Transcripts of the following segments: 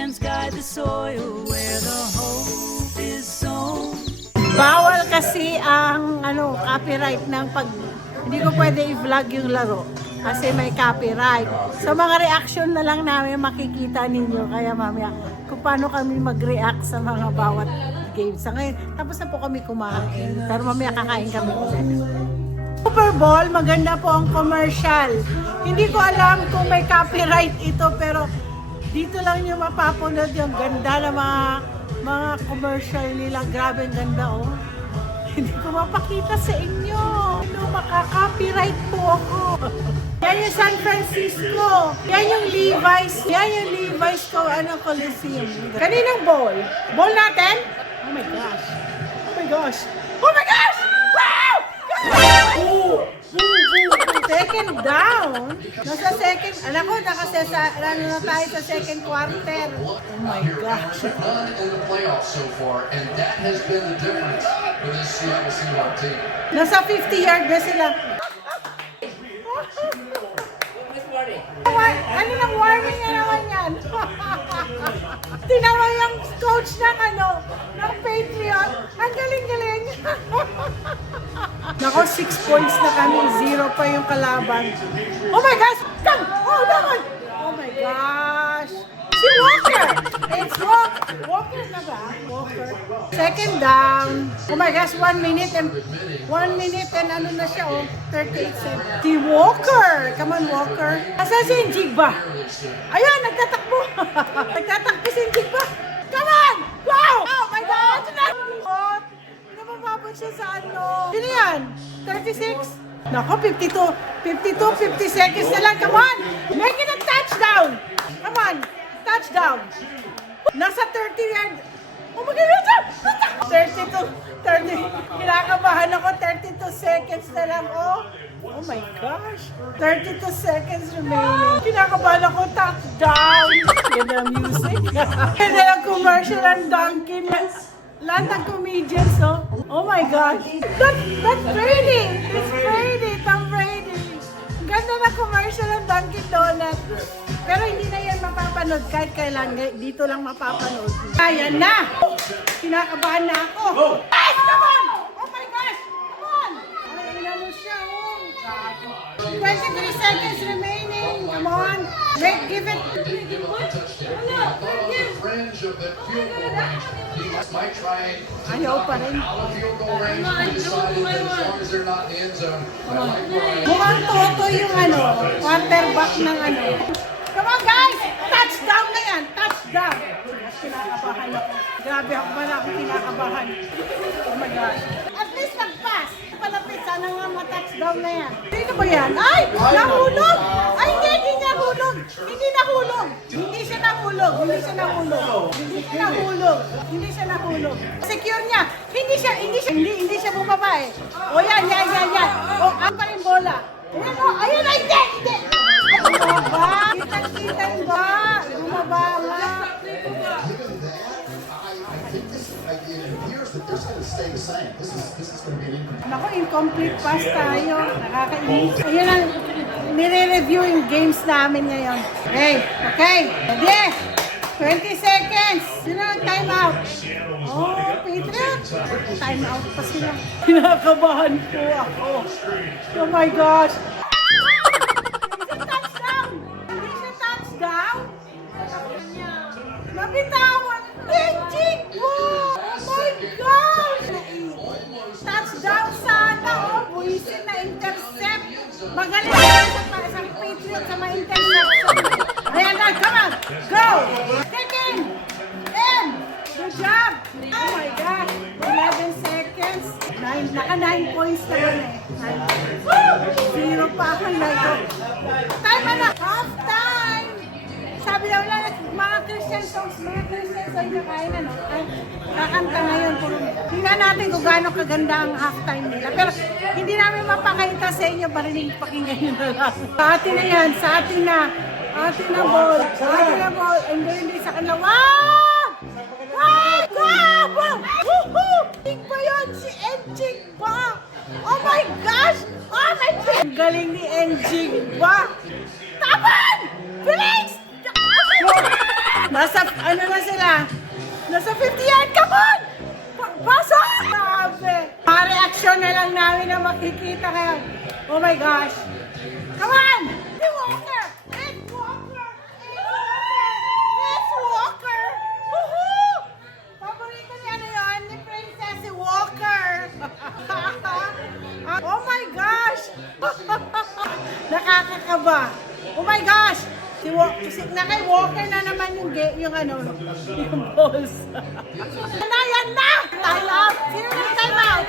hands guide the soil where the hope is sown. Bawal kasi ang copyright ng pag hindi ko pwede i-vlog yung laro kasi may copyright. So mga reaction na lang namin makikita ninyo kaya mamaya kung paano kami mag-react sa mga bawat games. Sa ngayon, tapos na po kami kumain. Pero mamaya kakain kami ulit. Super Bowl, maganda po ang commercial. Hindi ko alam kung may copyright ito pero dito lang nyo mapapanood yung ganda ng mga commercial nila. Grabe ang ganda oh. Hindi ko mapakita sa inyo. Makaka-copyright po ako. Yan yung San Francisco. Yan yung Levi's. Yan yung Levi's Coliseum. Kaninang ball? Ball natin? Oh my gosh. Oh my gosh. Oh my gosh! Wow! Second down. Nasa second, alam ko, na tayo sa second quarter. Oh my gosh. None in the playoffs so far, and that has been the difference with this Seattle Seahawks team. Nasa 50-yard na sila. Ano nang warming na naman yan? Tinawa yung coach ng Patriot. Ang galing-galing. Nako, 6 points na kami. 0 pa yung kalaban. Oh my gosh! Come! Oh, naman! Oh my gosh! Si Walker! It's Walker! Walker na ba? Walker. Second down. Oh my gosh, 1 minute and ano na siya, oh, 38 seconds. Si Walker! Come on, Walker. Asan si Njigba? Ayan, nagtatakbo. Nagtatakbo si Njigba. Come on! Wow! Oh my gosh! Oh, napapabot siya sa ano. Sino yan? 36? Nako, 50 seconds na lang. Come on! Make it a touchdown! Come on! Touchdown! Nasa 30 yard. Oh my God! 30. Kinakabahan ako. 32 seconds na lang. Oh my gosh. 32 seconds remaining. Kinakabahan ako. Touchdown! Ganda ang music. Ganda ang commercial ang Dunkin'. Lahat ng comedians, oh. Oh my gosh. That's Brady. It's Brady. Tom Brady. Ganda na commercial ng Dunkin' Donuts. Pero hindi na yan mapapanood kahit kailan. Dito lang mapapanood. Ayan na! Kinakabahan na ako. Yes! Come on! Oh my gosh! Come on! Ay, inano siya, oh. 23 seconds remaining. Come on. Give it. Didn't give up the touchdown. I thought on the fringe of that field goal range, he might try to Ayaw pa rin. out of field goal range. He decided that as long as they're not in the end zone, that might work. Mukhang toto yung quarterback ng Come on guys! Touchdown na yan! Touchdown! Kinakabahan ako. Grabe ako pala ako kinakabahan. Oh my gosh. At least nag-pass. Palapit, sana nga ma-touchdown na yan. Sino ba yan? Ay! Nahulog! Ay, hindi nahulog! Hindi nahulog! Hindi siya nahulog! Secure niya! Hindi siya bumaba eh. O yan. O, ang pa rin bola. Ayan o, ayun na, hindi! Bumaba! Kita ba? Bumaba nga. It appears that this is going to stay the same. This is going to be an incomplete. Naku, incomplete pass tayo. Nakakainis. Ayun ang nire-review yung games namin ngayon. Okay. Ready? 20 seconds. Sino ang time out? Oh, Patriot. Time out pa sila. Kinakabahan po ako. Oh my gosh. Hindi siya touchdown. Nabitawan. Engine po. Oh my gosh. Touchdown sana. Oh, buwisin na intercept. Magaling sa Patriot sa mga interception. Ayan na, come on. Go. Take in. Good job. Oh my gosh. 11 seconds. Naka 9 points na kami. 0 pa ako nito. Time na. Half time. Sabi daw lang, mga Christian songs na kain kakanta ngayon. Tingnan natin kung gaano kaganda ang halftime nila. Pero hindi namin mapakita sa inyo, barinig pakinggan nyo na lang. Sa atin na yan, sa atin na. Atin na ball. Hindi sa kanila. Wow! Wow! Woohoo! Tig pa yun, si Enjig pa. Oh my gosh! Oh my God! Ang galing ni Enjig pa. Tapan! Bilis! Nasa, ano na sila? Nasa 50 yan, come on! Pasok! Grabe! Mga reaksyon na lang namin na makikita ngayon. Oh my gosh! Come on! Si Walker! It's Walker! It's Walker! It's Walker! Woohoo! Paborito niya ano yun? Ni Princess si Walker! Oh my gosh! Nakakakaba! Oh my gosh! Si na kay Walker na naman yung ano, yung balls. Yan na! Time out! Sino na time out?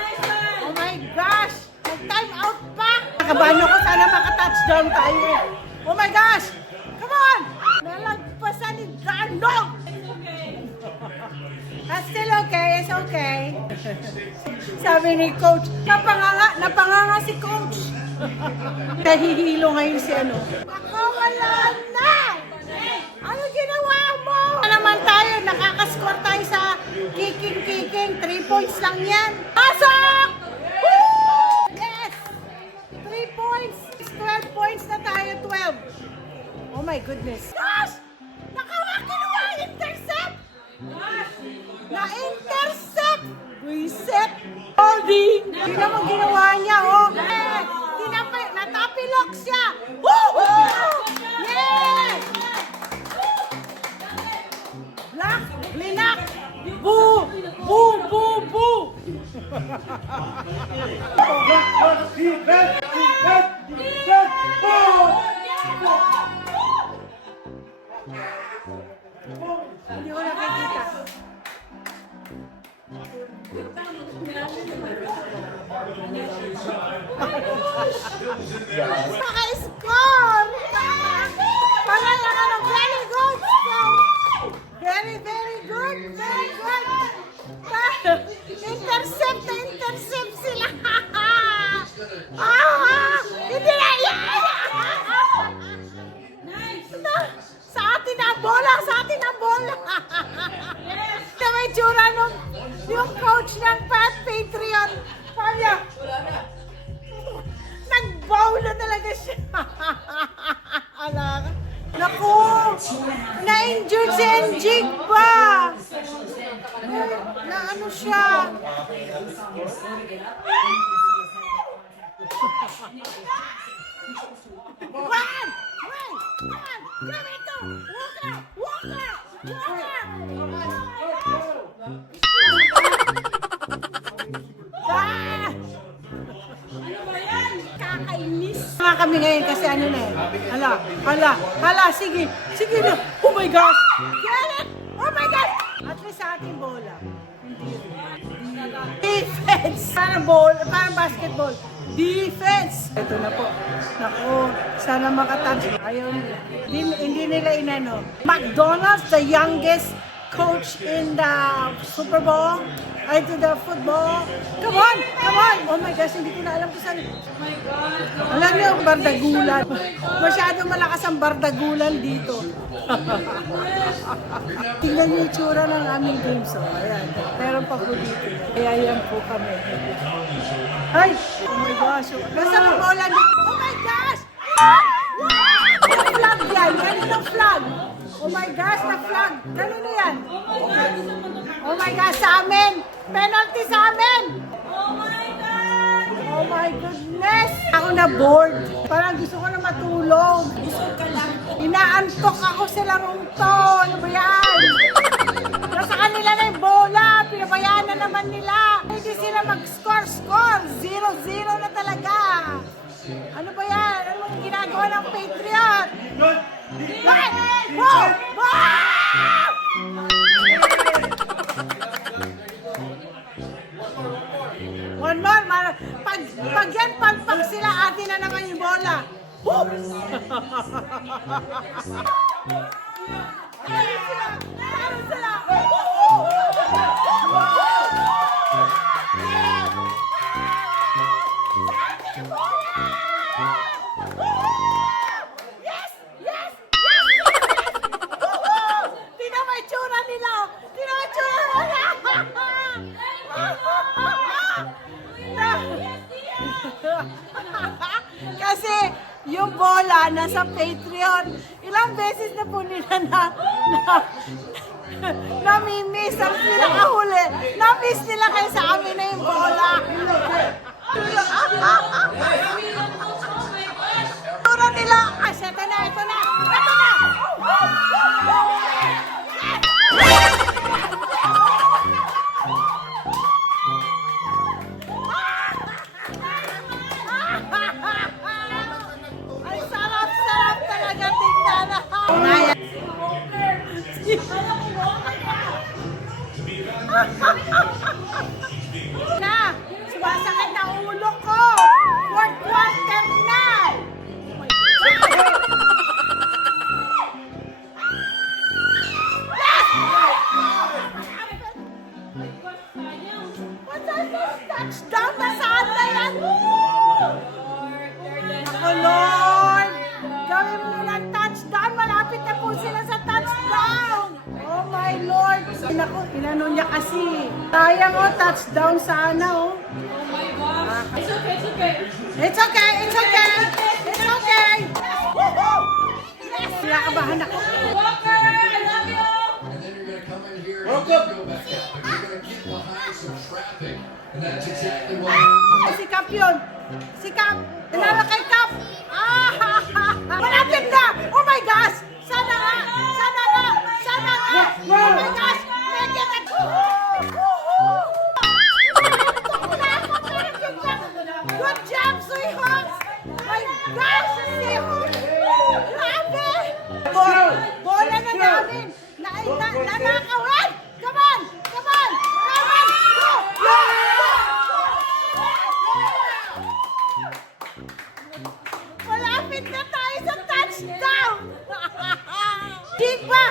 Oh my gosh! Nag-time out pa! Nakabahan ako, sana maka-touchdown tayo. Oh my gosh! Come on! Nalagpasan ni Darnold! That's still okay, it's okay. Sabi ni Coach, napanganga si Coach. Nahihilo ngayon si ano. Wala na! Ano ginawa mo? Naman tayo, nakakascore tayo sa kicking. 3 points lang yan. Pasok! Woo! Yes! 3 points. 12 points na tayo, 12. Oh my goodness. Gosh! Kinuha! Intercept! Na-intercept! Reset! Holding! Hindi naman ginawa niya, oh! Natapilok siya! Woohoo! Yes! Black! Linak! Boo! Boo! Boo! Boo! Hindi ko nakikita. Naka-score! Parang very good! Very, very good! Very good! Intercept sila! Hindi na yan! Sa atin ang bola! Na may tsura nung yung coach ng Pat Patriot. Pamya, nag-bow na talaga siya. Alaka. Naku! Na-injured si Njig ba? Na ano siya? Run! Grab ito! Walker! Kakainis. Nga kami ngayon kasi ano na eh. Hala, sige na. Oh my gosh! Get it! Oh my gosh! At least sa ating bola. Defense! Parang basketball. Defense! Ito na po. Naku, sana makatouch. Ayaw nila. Hindi nila inano. McDonald's, the youngest coach in the Super Bowl. To the football. Come on! Oh my gosh, hindi ko na alam kung saan. Oh my God. Alam niyo, bardagulan. Masyadong malakas ang bardagulan dito. Tingnan niyo yung tsura ng aming game. So, ayan. Meron pa po dito. Kaya yan po kami. Ay! Oh my gosh. Nasa ang bola dito. Oh my gosh! Yung flag yan. Ganinong flag. Oh my gosh, na-flag. Ganun na yan. Oh my gosh, sa amin. Penalty sa amin. Oh my goodness. Ako na bored. Parang gusto ko na matulog. Inaantok ako sa larong to. Ano ba yan? Nasa kanila na yung bola. Pinabayaan na naman nila. Hindi sila mag-score. 0-0 na talaga. Ano ba yan? Ano bang ginagawa ng Patriot? What? Whoa! One more. Pag yan, pag sila, atin na naman yung bola. Woo! Meron sila! Yes! Tingnan mo yung tsura nila! Kasi yung bola nasa Patreon, ilang beses na po nila Namimiss ang sila kahuli. Namiss nila kayo sa amin na yung bola. Turo nila. Kasi ito na, ito na. Ito na. Ay, sarap-sarap talaga tingnan. Na, sumasakit ang ulo ko. Fourth quarter na. Touchdown na saan na yan? Ako, Lord! Gawin mo ng touchdown. Malapit na po sila sa touchdown. Oh my Lord! Naku, inano niya kasi. Sayang oh, touchdown sana oh. It's okay, it's okay. It's okay, it's okay. It's okay. Yes, kinakabahan ako. Walker, I love you. And then you're going to come in here and then go back out. But you're going to get behind some traffic. And that's exactly what happened. Si Cap yun. Si Cap. Pinala kay Cap. Malapit na. Oh my gosh. Sana nga. Sana nga. Sana nga. Oh my gosh. Make it. Good job, Seahawks. My gosh, Seahawks. Grabe. Bola na namin. Nanakawan. Come on. Come on. Come on. Go. Malapit na tayo sa touchdown. Dig ba?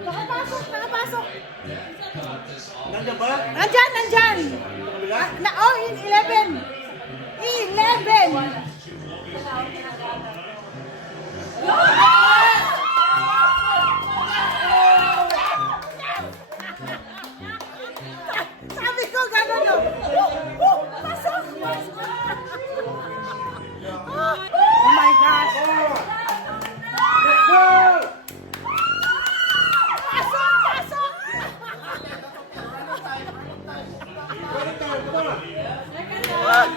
Nakapasok, nakapasok. Nandiyan ba? Nandyan, nandyan. Oh, 11. 11. Sabi ko, gano'n no. Pasok, pasok. Oh my gosh. Pasok, pasok.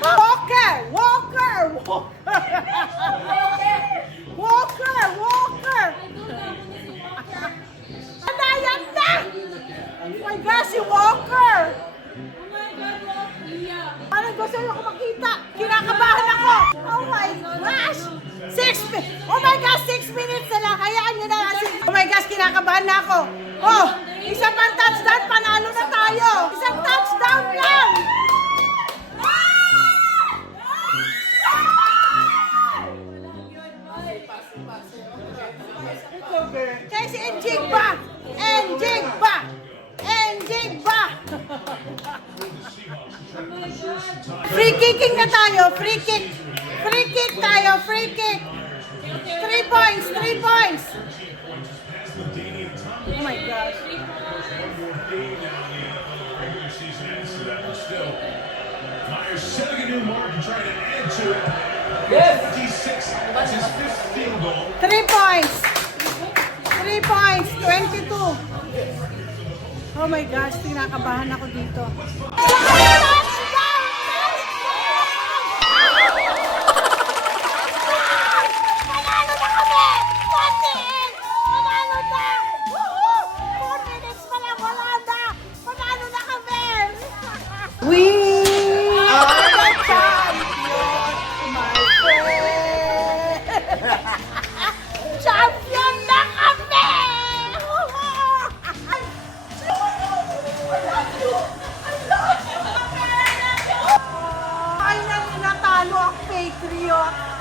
Walker! Walker! Walker! Walker! Anayan na! Oh my gosh, si Walker! Oh my God, Walker. Yeah. Parang gusto niyo ako makita. Kinakabahan ako. Oh my gosh! 6 minutes na lang. Hayaan niyo na. Oh my gosh, kinakabahan na ako. Oh, isa pang touchdown, panalo na tayo. Isang touchdown lang. Kaya si Njigba! Njigba! Njigba! Free kicking na tayo, free kick. Free kick tayo, free kick. 3 points, 3 points. Oh my gosh. Myers setting a new mark and trying to add to it. Yes. 56. That's his fifth field goal. 3 points. 3 points, 22. Oh my gosh, tinakabahan ako dito.